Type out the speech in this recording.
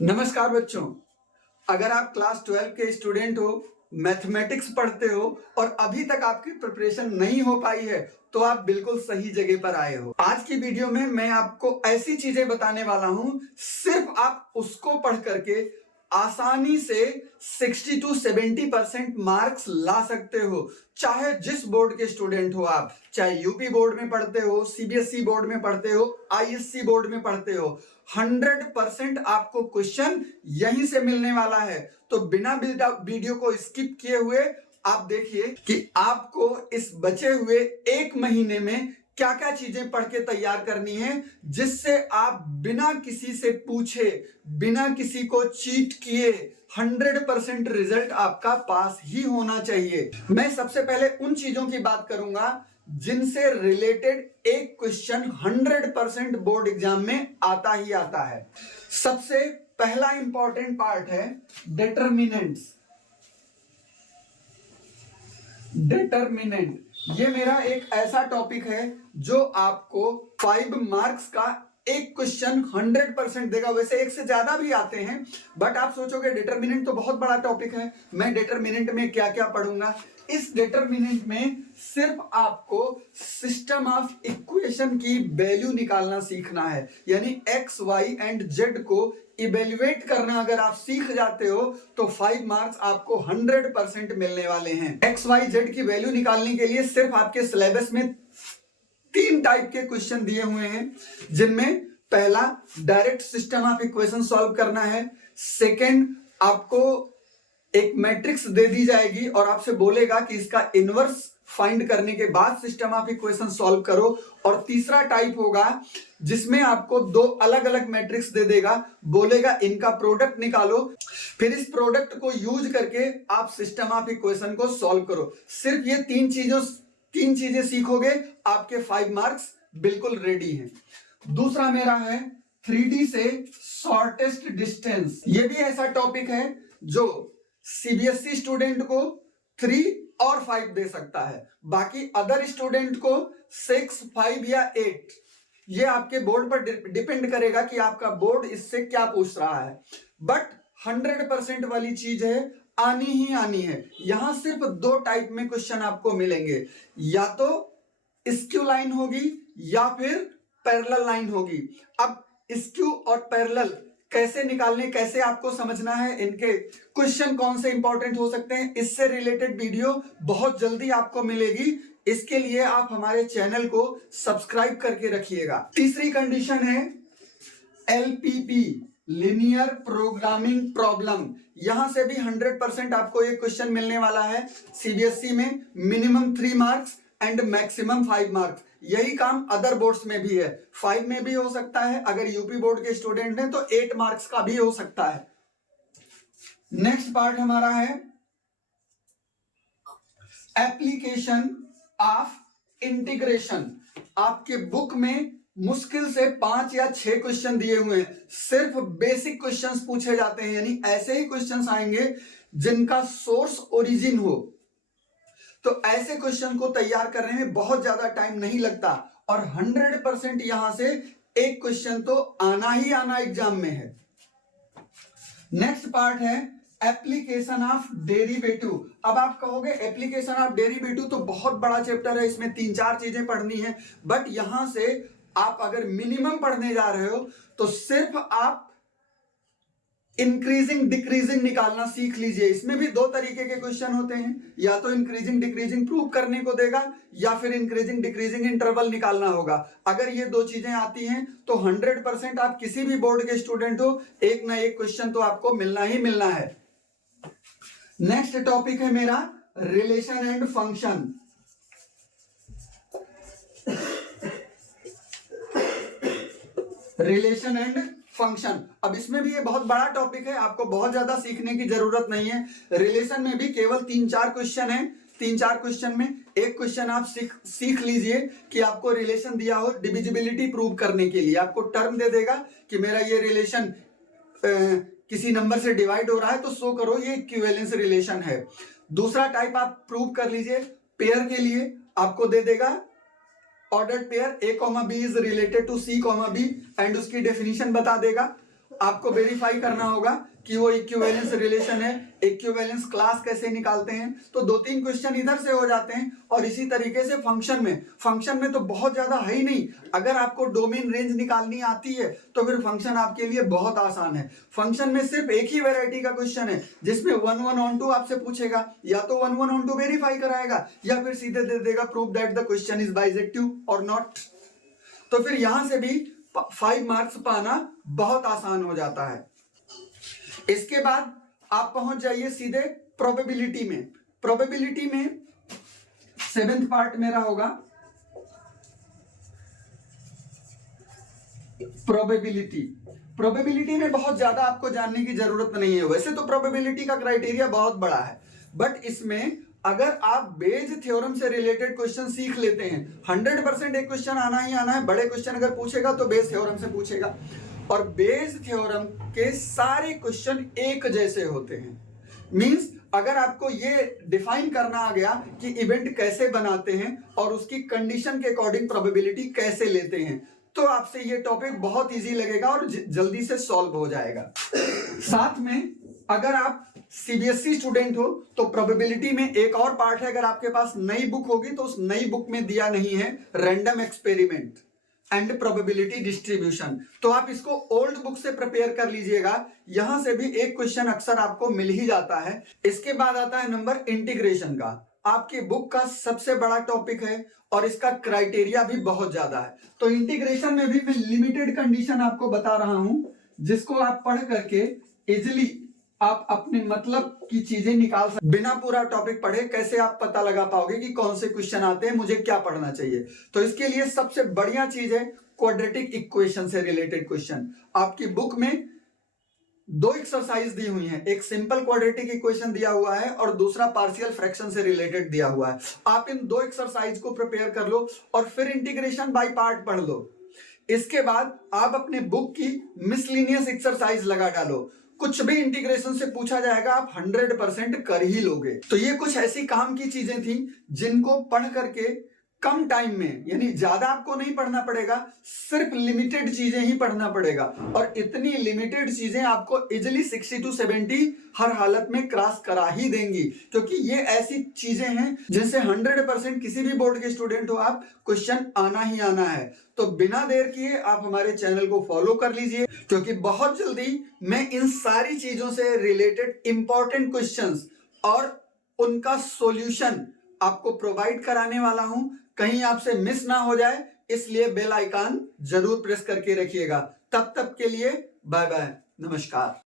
नमस्कार बच्चों, अगर आप क्लास 12 के स्टूडेंट हो, मैथमेटिक्स पढ़ते हो और अभी तक आपकी प्रिपरेशन नहीं हो पाई है तो आप बिल्कुल सही जगह पर आए हो। आज की वीडियो में मैं आपको ऐसी चीजें बताने वाला हूं, सिर्फ आप उसको पढ़ करके आसानी से 60 to 70% मार्क्स ला सकते हो। चाहे जिस बोर्ड के स्टूडेंट हो आप, चाहे यूपी बोर्ड में पढ़ते हो, सीबीएसई बोर्ड में पढ़ते हो, आईएससी बोर्ड में पढ़ते हो, 100% आपको क्वेश्चन यहीं से मिलने वाला है। तो बिना वीडियो को स्किप किए हुए आप देखिए कि आपको इस बचे हुए एक महीने में क्या क्या चीजें पढ़ के तैयार करनी है, जिससे आप बिना किसी से पूछे, बिना किसी को चीट किए 100% रिजल्ट आपका पास ही होना चाहिए। मैं सबसे पहले उन चीजों की बात करूंगा जिनसे रिलेटेड एक क्वेश्चन 100% बोर्ड एग्जाम में आता ही आता है। सबसे पहला इंपॉर्टेंट पार्ट है डिटरमिनेंट्स। डिटरमिनेंट ये मेरा एक ऐसा टॉपिक है जो आपको 5 मार्क्स का एक क्वेश्चन 100% देगा। वैसे एक से ज्यादा भी आते हैं, बट आप सोचोगे डिटरमिनेंट तो बहुत बड़ा टॉपिक है, मैं डिटरमिनेंट में क्या क्या पढ़ूंगा। इस डिटरमिनेंट में सिर्फ आपको सिस्टम ऑफ इक्वेशन की वैल्यू निकालना सीखना है, यानी एक्स वाई एंड जेड को इवेल्युएट करना अगर आप सीख जाते हो तो 5 मार्क्स आपको 100% मिलने वाले हैं। एक्स वाई जेड की वैल्यू निकालने के लिए सिर्फ आपके सिलेबस में 3 टाइप के क्वेश्चन दिए हुए हैं, जिनमें पहला direct system of equation solve करना है। सेकंड, आपको एक मैट्रिक्स दे दी जाएगी और आपसे बोलेगा कि इसका इनवर्स फाइंड करने के बाद सिस्टम ऑफ इक्वेशन सॉल्व करो। और तीसरा टाइप होगा जिसमें आपको 2 अलग अलग मैट्रिक्स दे देगा, बोलेगा इनका प्रोडक्ट निकालो, फिर इस प्रोडक्ट को यूज करके आप सिस्टम ऑफ इक्वेशन को सॉल्व करो। सिर्फ ये 3 चीजें सीखोगे, आपके 5 मार्क्स बिल्कुल रेडी हैं। दूसरा मेरा है 3D से शॉर्टेस्ट डिस्टेंस। ये भी ऐसा टॉपिक है जो सीबीएसई स्टूडेंट को 3 और 5 दे सकता है, बाकी अदर स्टूडेंट को 6, 5 या 8। ये आपके बोर्ड पर डिपेंड करेगा कि आपका बोर्ड इससे क्या पूछ रहा है, बट 100% वाली चीज है, आनी ही आनी है। यहां सिर्फ 2 टाइप में क्वेश्चन आपको मिलेंगे, या तो स्क्यू लाइन होगी या फिर पैरेलल लाइन होगी। अब स्क्यू और पैरेलल कैसे निकालने, कैसे आपको समझना है, इनके क्वेश्चन कौन से इंपॉर्टेंट हो सकते हैं, इससे रिलेटेड वीडियो बहुत जल्दी आपको मिलेगी। इसके लिए आप हमारे चैनल को सब्सक्राइब करके रखिएगा। तीसरी कंडीशन है एलपीपी, लिनियर प्रोग्रामिंग प्रॉब्लम। यहां से भी 100% आपको एक क्वेश्चन मिलने वाला है सीबीएसई में, minimum 3 marks and maximum 5 marks. यही काम अदर बोर्ड्स में भी है, 5 में भी हो सकता है, अगर यूपी बोर्ड के स्टूडेंट हैं तो 8 मार्क्स का भी हो सकता है। नेक्स्ट पार्ट हमारा है एप्लीकेशन ऑफ इंटीग्रेशन। आपके बुक में मुश्किल से 5 या 6 क्वेश्चन दिए हुए हैं, सिर्फ बेसिक क्वेश्चंस पूछे जाते हैं, यानी ऐसे ही क्वेश्चंस आएंगे जिनका सोर्स ओरिजिन हो। तो ऐसे क्वेश्चन को तैयार करने में बहुत ज्यादा टाइम नहीं लगता और 100% यहां से एक क्वेश्चन तो आना ही आना एग्जाम में है। नेक्स्ट पार्ट है एप्लीकेशन ऑफ डेरिवेटिव। अब आप कहोगे एप्लीकेशन ऑफ डेरिवेटिव तो बहुत बड़ा चैप्टर है, इसमें 3-4 चीजें पढ़नी है, बट यहां से आप अगर मिनिमम पढ़ने जा रहे हो तो सिर्फ आप इंक्रीजिंग डिक्रीजिंग निकालना सीख लीजिए। इसमें भी 2 तरीके के क्वेश्चन होते हैं, या तो इंक्रीजिंग डिक्रीजिंग प्रूव करने को देगा या फिर इंक्रीजिंग डिक्रीजिंग इंटरवल निकालना होगा। अगर ये 2 चीजें आती हैं तो 100% आप किसी भी बोर्ड के स्टूडेंट हो, एक ना एक क्वेश्चन तो आपको मिलना ही मिलना है। नेक्स्ट टॉपिक है मेरा relation and function. Relation and function, अब इसमें भी ये बहुत बड़ा टॉपिक है, आपको बहुत ज्यादा सीखने की जरूरत नहीं है। रिलेशन में भी केवल 3-4 क्वेश्चन है, 3-4 क्वेश्चन में एक क्वेश्चन आप सीख लीजिए कि आपको रिलेशन दिया हो डिविजिबिलिटी प्रूव करने के लिए, आपको टर्म दे देगा कि मेरा ये रिलेशन किसी नंबर से डिवाइड हो रहा है तो शो करो ये इक्विवेलेंस रिलेशन है। दूसरा टाइप आप प्रूव कर लीजिए, पेयर के लिए आपको दे देगा ordered pair a, b is related to c, b and उसकी डेफिनेशन बता देगा। आपको वेरीफाई करना होगा कि वो इक्विवेलेंस रिलेशन है, इक्विवेलेंस क्लास कैसे निकालते हैं। तो 2-3 क्वेश्चन इधर से हो जाते हैं। और इसी तरीके से फंक्शन में तो बहुत ज्यादा है ही नहीं। अगर आपको डोमेन रेंज निकालनी आती है तो फिर फंक्शन आपके लिए बहुत आसान है। फंक्शन में सिर्फ एक ही वैरायटी का क्वेश्चन है जिसमें 1 1 ऑन 2 आपसे पूछेगा, या तो 1 1 ऑन 2 वेरीफाई कराएगा या फिर सीधे दे देगा prove that the question is bijective और नॉट। तो फिर यहां से भी 5 मार्क्स पाना बहुत आसान हो जाता है। इसके बाद आप पहुंच जाइए सीधे प्रोबेबिलिटी में। प्रोबेबिलिटी में 7th पार्ट मेरा होगा प्रोबेबिलिटी। प्रोबेबिलिटी में बहुत ज्यादा आपको जानने की जरूरत नहीं है। वैसे तो प्रोबेबिलिटी का क्राइटेरिया बहुत बड़ा है, बट इसमें अगर आप बेज थ्योरम से रिलेटेड क्वेश्चन सीख लेते हैं, 100% एक क्वेश्चन आना ही आना है। बड़े क्वेश्चन अगर पूछेगा तो बेज थ्योरम से पूछेगा, और बेज थ्योरम के सारे क्वेश्चन एक जैसे होते हैं। मींस अगर आपको ये डिफाइन करना आ गया कि इवेंट कैसे बनाते हैं और उसकी कंडीशन के अकॉर्डिंग प्रोबेबिलिटी कैसे लेते हैं, तो आपसे ये टॉपिक बहुत इजी लगेगा और जल्दी से सॉल्व हो जाएगा। साथ में अगर आप सीबीएसई स्टूडेंट हो तो प्रोबेबिलिटी में एक और पार्ट है। अगर आपके पास नई बुक होगी तो उस नई बुक में दिया नहीं है random experiment and probability distribution, तो आप इसको ओल्ड बुक से प्रिपेयर कर लीजिएगा। यहां से भी एक क्वेश्चन अक्सर आपको मिल ही जाता है। इसके बाद आता है नंबर इंटीग्रेशन का। आपकी बुक का सबसे बड़ा टॉपिक है और इसका क्राइटेरिया भी बहुत ज्यादा है। तो इंटीग्रेशन में भी मैं लिमिटेड कंडीशन आपको बता रहा हूं जिसको आप पढ़ करके इजिली आप अपने मतलब की चीजें निकाल सकते। बिना पूरा टॉपिक पढ़े कैसे आप पता लगा पाओगे कि कौन से क्वेश्चन आते हैं, मुझे क्या पढ़ना चाहिए। तो इसके लिए सबसे बढ़िया चीज है क्वाड्रेटिक इक्वेशन से रिलेटेड क्वेश्चन। आपकी बुक में 2 एक्सरसाइज दी हुई हैं, एक सिंपल क्वाड्रेटिक इक्वेशन दिया हुआ है और दूसरा पार्शियल फ्रैक्शन से रिलेटेड दिया हुआ है। आप इन 2 एक्सरसाइज को प्रिपेयर कर लो और फिर इंटीग्रेशन बाय पार्ट पढ़ लो। इसके बाद आप अपने बुक की मिसलिनियस एक्सरसाइज लगा डालो। कुछ भी इंटीग्रेशन से पूछा जाएगा आप 100% कर ही लोगे। तो ये कुछ ऐसी काम की चीजें थी जिनको पढ़ करके कम टाइम में, यानी ज्यादा आपको नहीं पढ़ना पड़ेगा, सिर्फ लिमिटेड चीजें ही पढ़ना पड़ेगा। और इतनी लिमिटेड चीजें आपको इजिली 60 to 70 हर हालत में क्रॉस करा ही देंगी, क्योंकि ये ऐसी चीजें हैं जिनसे 100% किसी भी बोर्ड के स्टूडेंट हो आप, क्वेश्चन आना ही आना है। तो बिना देर किए आप हमारे चैनल को फॉलो कर लीजिए, क्योंकि बहुत जल्दी मैं इन सारी चीजों से रिलेटेड इंपॉर्टेंट क्वेश्चंस और उनका सॉल्यूशन आपको प्रोवाइड कराने वाला हूं। कहीं आपसे मिस ना हो जाए, इसलिए बेल आइकन जरूर प्रेस करके रखिएगा। तब तक के लिए बाय बाय, नमस्कार।